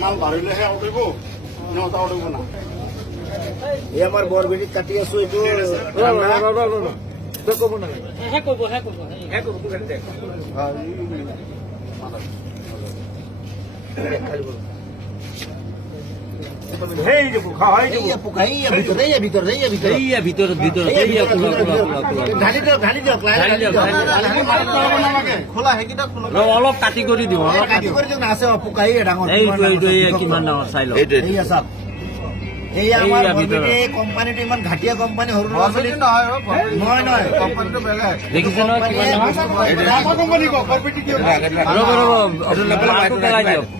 মাল বাড়িলেহে উঠিব নটা উঠিব না এই আমাৰ বৰবেটিত কাটি আছো এইটো কব না অলপ কাটি কৰি দিওঁ কিমান ডাঙৰ চাই লওঁ এই আমাৰ বৰবেটি কোম্পানিটো ইমান ঘাটিয়া কোম্পানি সৰু ল'ৰা ছোৱালী নহয় কোম্পানিটো বেলেগ দেখিছে নহয় কোম্পানি বৰবেটি কি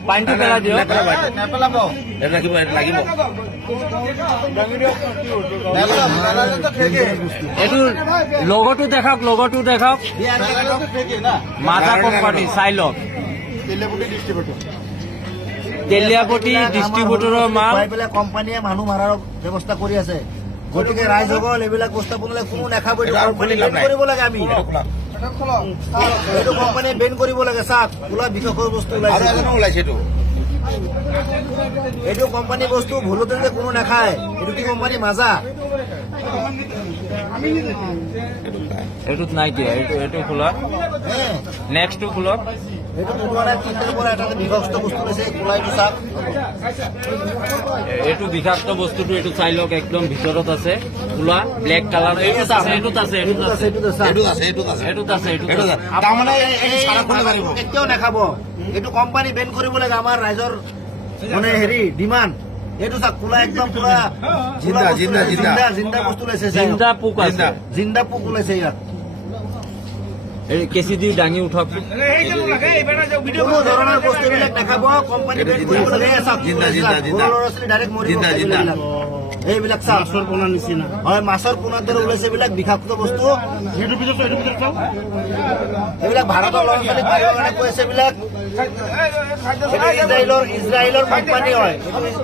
পানীটো পেলাই দিয়ক নেপেলাব লাগিব এইটো লগতো দেখাওক মাজা কোম্পানী চাই লওক তেলিয়াপতি ডিষ্ট্ৰিবিউটৰৰ মাল কোম্পানীয়ে মানুহ মাৰাৰ ব্যৱস্থা কৰি আছে গতিকে ৰাইজসকল এইবিলাক বস্তু বনালে কোনো নাখাব কৰিব লাগে আমি এইটো কোম্পানীয়ে বেন কৰিব লাগে চাওক খোলা বিষয়ৰ বস্তু ওলাইছে এইটো কোম্পানী বস্তু ভুলতে যে কোনো নাখায় এইটো কি কোম্পানী মাজা এইটোত নাই দিয়া এইটো খোলা নেক্সটটো খোলক এইটো পুৰণা চিন্তাৰ পৰা এটা বিভক্ত বস্তু লৈছে খোলাইটো চাওক এইটো বিষাক্ত বস্তুটো এইটো চাই লওক একদম ভিতৰত আছে খোলা ব্লেক কালাৰ এইটোত আছে তাৰমানে এতিয়াও নাখাব এইটো কোম্পানী বেন কৰিব লাগে আমাৰ ৰাইজৰ মানে হেৰি ডিমাণ্ড এইটো চাওক খোলা একদম পুৰা জিন্দা বস্তু লৈছে জিন্দা পোক আছে জিন্দা পোক ওলাইছে ইয়াত কেঁচি দি দাঙি উঠক কোনো ধৰণৰ বস্তুবিলাক নাখাব কোম্পানী বেন কৰিব লাগে চাওক ল'ৰা ছোৱালী ডাইৰেক্ট মৰিব এইবিলাক চাওক মাছৰ পোনা নিচিনা হয় মাছৰ পোনাৰ দৰে ওলাইছে এইবিলাক বিষাক্ত বস্তু এইবিলাক ভাৰতৰ ল'ৰা ছোৱালীক মাৰিবৰ কাৰণে কৈ আছে এইবিলাক ইজৰাইলৰ কোম্পানী হয়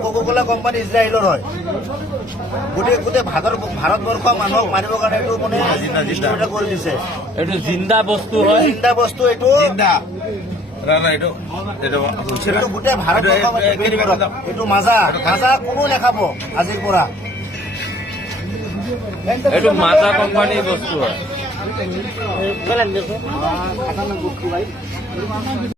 কোকা-কোলা কোম্পানী ইজৰাইলৰ হয় গোটেই ভাৰতবৰ্ষ মানুহক মাৰিবৰ কাৰণে এইটো মানে কৰি দিছে এইটো জিন্দা বস্তু হয় জিন্দা বস্তু এইটো গোটেই ভাৰতবৰ্ষ এইটো মাজা কোনো নাখাব আজিৰ পৰা এইটো মাজা কোম্পানীৰ বস্তু হয়